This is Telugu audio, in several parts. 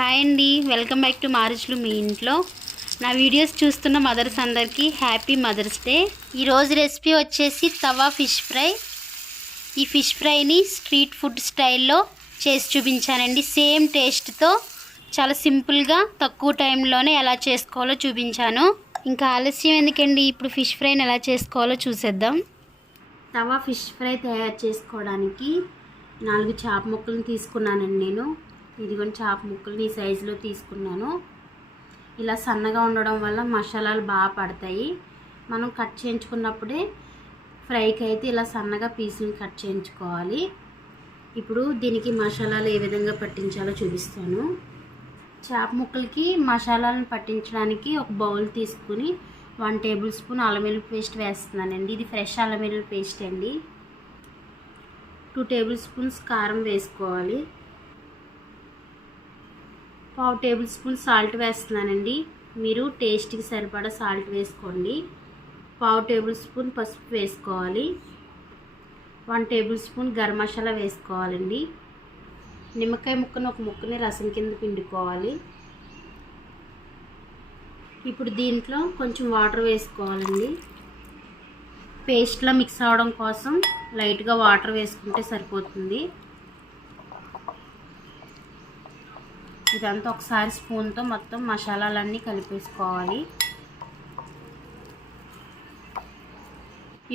హాయ్ అండి. వెల్కమ్ బ్యాక్ టు మారుచులు మీ ఇంట్లో. నా వీడియోస్ చూస్తున్న మదర్స్ అందరికీ హ్యాపీ మదర్స్ డే. ఈరోజు రెసిపీ వచ్చేసి తవా ఫిష్ ఫ్రై. ఈ ఫిష్ ఫ్రైని స్ట్రీట్ ఫుడ్ స్టైల్లో చేసి చూపించానండి. సేమ్ టేస్ట్తో చాలా సింపుల్గా తక్కువ టైంలోనే ఎలా చేసుకోవాలో చూపించాను. ఇంకా ఆలస్యం ఎందుకండి? ఇప్పుడు ఫిష్ ఫ్రైని ఎలా చేసుకోవాలో చూసేద్దాం. తవా ఫిష్ ఫ్రై తయారు చేసుకోవడానికి నాలుగు చేప ముక్కలను తీసుకున్నానండి నేను. ఇదిగోండి చేప ముక్కలు ఈ సైజులో తీసుకున్నాను. ఇలా సన్నగా ఉండడం వల్ల మసాలాలు బాగా పడతాయి. మనం కట్ చేయించుకున్నప్పుడే ఫ్రైకి అయితే ఇలా సన్నగా పీసులు కట్ చేయించుకోవాలి. ఇప్పుడు దీనికి మసాలాలు ఏ విధంగా పట్టించాలో చూపిస్తాను. చేప ముక్కలకి మసాలాలను పట్టించడానికి ఒక బౌల్ తీసుకుని వన్ టేబుల్ స్పూన్ అల్లమెల్లి పేస్ట్ వేస్తున్నానండి. ఇది ఫ్రెష్ అల్లమెల్లి పేస్ట్ అండి. టూ టేబుల్ స్పూన్స్ కారం వేసుకోవాలి. పావు టేబుల్ స్పూన్ సాల్ట్ వేస్తున్నానండి. మీరు టేస్ట్కి సరిపడా సాల్ట్ వేసుకోండి. పావు టేబుల్ స్పూన్ పసుపు వేసుకోవాలి. One tablespoon garam masala వేసుకోవాలండి. నిమ్మకాయ ముక్కను ఒక ముక్కని రసం కింద పిండుకోవాలి. ఇప్పుడు దీంట్లో కొంచెం వాటర్ వేసుకోవాలండి. పేస్ట్లో మిక్స్ అవ్వడం కోసం లైట్గా వాటర్ వేసుకుంటే సరిపోతుంది. ఇదంతా ఒకసారి స్పూన్తో మొత్తం మసాలాలన్నీ కలిపేసుకోవాలి.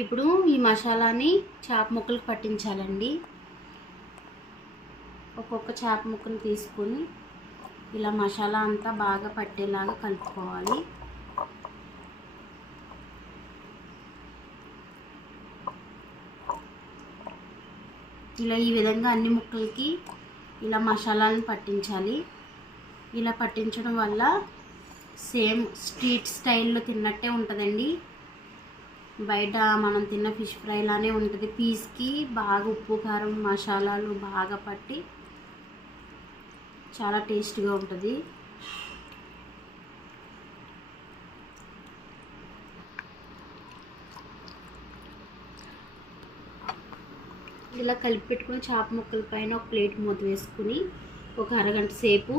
ఇప్పుడు ఈ మసాలాని చేప ముక్కలకు పట్టించాలండి. ఒక్కొక్క చేప ముక్కను తీసుకొని ఇలా మసాలా అంతా బాగా పట్టేలాగా కలుపుకోవాలి. ఇలా ఈ విధంగా అన్ని ముక్కలకి ఇలా మసాలాలను పట్టించాలి. ఇలా పట్టించడం వల్ల సేమ్ స్ట్రీట్ స్టైల్లో తిన్నట్టే ఉంటుందండి. బయట మనం తిన్న ఫిష్ ఫ్రై లానే ఉంటుంది. పీస్కి బాగా ఉప్పు కారం మసాలాలు బాగా పట్టి చాలా టేస్ట్గా ఉంటుంది. ఇలా కలిపి పెట్టుకుని చేప ముక్కల పైన ఒక ప్లేట్ మూత వేసుకుని ఒక అరగంట సేపు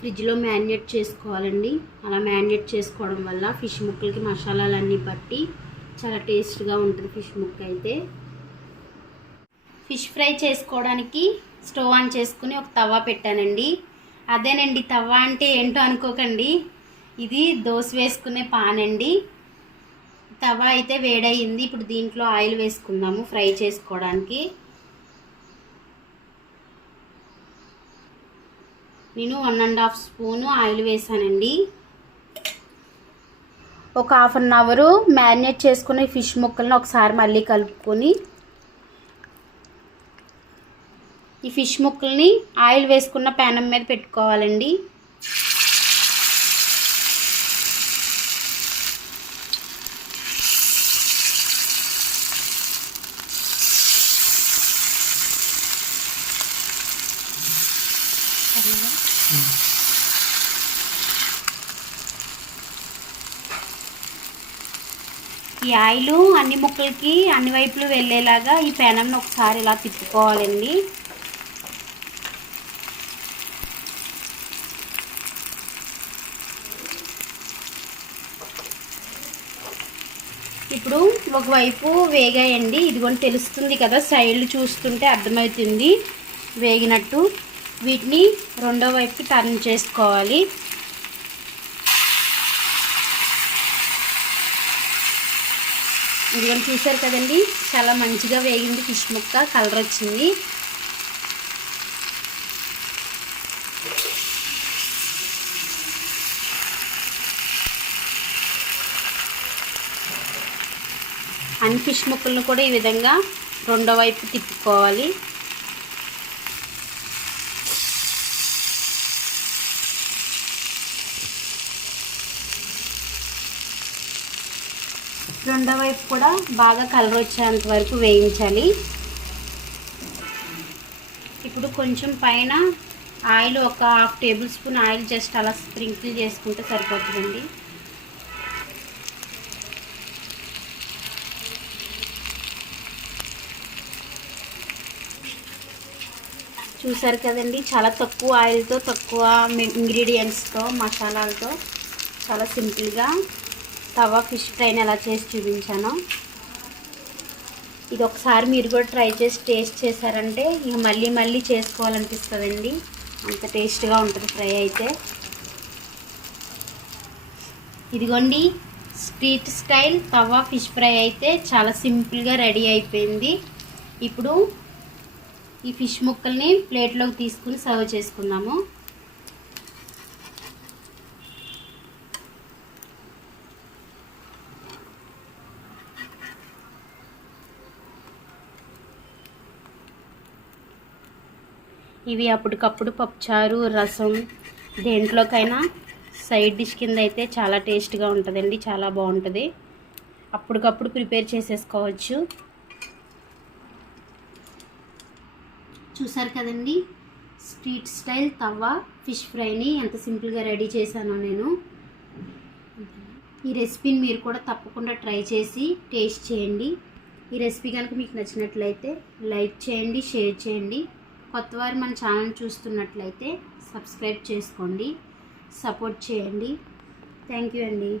ఫ్రిడ్జ్లో మ్యారినేట్ చేసుకోవాలండి. అలా మ్యారినేట్ చేసుకోవడం వల్ల ఫిష్ ముక్కలకి మసాలాలన్నీ పట్టి చాలా టేస్ట్గా ఉంటుంది ఫిష్ ముక్క అయితే. ఫిష్ ఫ్రై చేసుకోవడానికి స్టవ్ ఆన్ చేసుకుని ఒక తవా పెట్టానండి. అదేనండి తవా అంటే ఏంటో అనుకోకండి. ఇది దోశ వేసుకునే పాన్ అండి తవా అయితే వేడయింది. ఇప్పుడు దీంట్లో ఆయిల్ వేసుకుందాము ఫ్రై చేసుకోవడానికి. నేను one and half spoon oil వేసానండి. ఒక హాఫ్ అన్ అవరు మ్యారినేట్ చేసుకునే ఫిష్ ముక్కలను ఒకసారి మళ్ళీ కలుపుకొని ఈ ఫిష్ ముక్కల్ని ఆయిల్ వేసుకున్న ప్యానం మీద పెట్టుకోవాలండి. ఈ ఆయిల్ అన్ని ముక్కలకి అన్ని వైపులు వెళ్ళేలాగా ఈ పెనంను ఒకసారి ఇలా తిప్పుకోవాలండి. ఇప్పుడు ఒకవైపు వేగాయండి. ఇదిగోని తెలుస్తుంది కదా సైడ్లు చూస్తుంటే అర్థమవుతుంది. వేగినట్టు. వీటిని రెండో వైపుకి టర్న్ చేసుకోవాలి. ఇదిగోని చూసారు కదండి చాలా మంచిగా వేగింది ఫిష్ ముక్క కలర్ వచ్చింది. అన్ని ఫిష్ ముక్కలను కూడా ఈ విధంగా రెండో వైపు తిప్పుకోవాలి. రెండో వైపు కూడా బాగా కలర్ వచ్చేంత వరకు వేయించాలి. ఇప్పుడు కొంచెం పైన ఆయిల్ ఒక half tablespoon oil just అలా స్ప్రింకిల్ చేసుకుంటే సరిపోతుందండి. చూసారు కదండి చాలా తక్కువ ఆయిల్తో తక్కువ ఇంగ్రీడియంట్స్తో మసాలాలతో చాలా సింపుల్గా తవా ఫిష్ ఫ్రైని ఎలా చేసి చూపించాను. ఇది ఒకసారి మీరు కూడా ట్రై చేసి టేస్ట్ చేశారంటే ఇక మళ్ళీ మళ్ళీ చేసుకోవాలనిపిస్తుందండి. అంత టేస్ట్గా ఉంటుంది ఫ్రై అయితే. ఇదిగోండి street style tawa fish fry అయితే చాలా సింపుల్గా రెడీ అయిపోయింది. ఇప్పుడు ఈ ఫిష్ ముక్కల్ని ప్లేట్లోకి తీసుకుని సర్వ్ చేసుకుందాము. ఇవి అప్పటికప్పుడు పప్పుచారు రసం దేంట్లోకైనా సైడ్ డిష్ కింద అయితే చాలా టేస్ట్గా ఉంటుందండి చాలా బాగుంటుంది. అప్పటికప్పుడు ప్రిపేర్ చేసేసుకోవచ్చు. చూసారు కదండి? స్ట్రీట్ స్టైల్ తవ్వ ఫిష్ ఫ్రైని ఎంత సింపుల్గా రెడీ చేశానో నేను. ఈ రెసిపీని మీరు కూడా తప్పకుండా ట్రై చేసి టేస్ట్ చేయండి. ఈ రెసిపీ కనుక మీకు నచ్చినట్లయితే లైక్ చేయండి షేర్ చేయండి. కొత్తవారు మన ఛానల్ చూస్తున్నట్లయితే సబ్స్క్రైబ్ చేసుకోండి సపోర్ట్ చేయండి. థ్యాంక్ యూ అండి.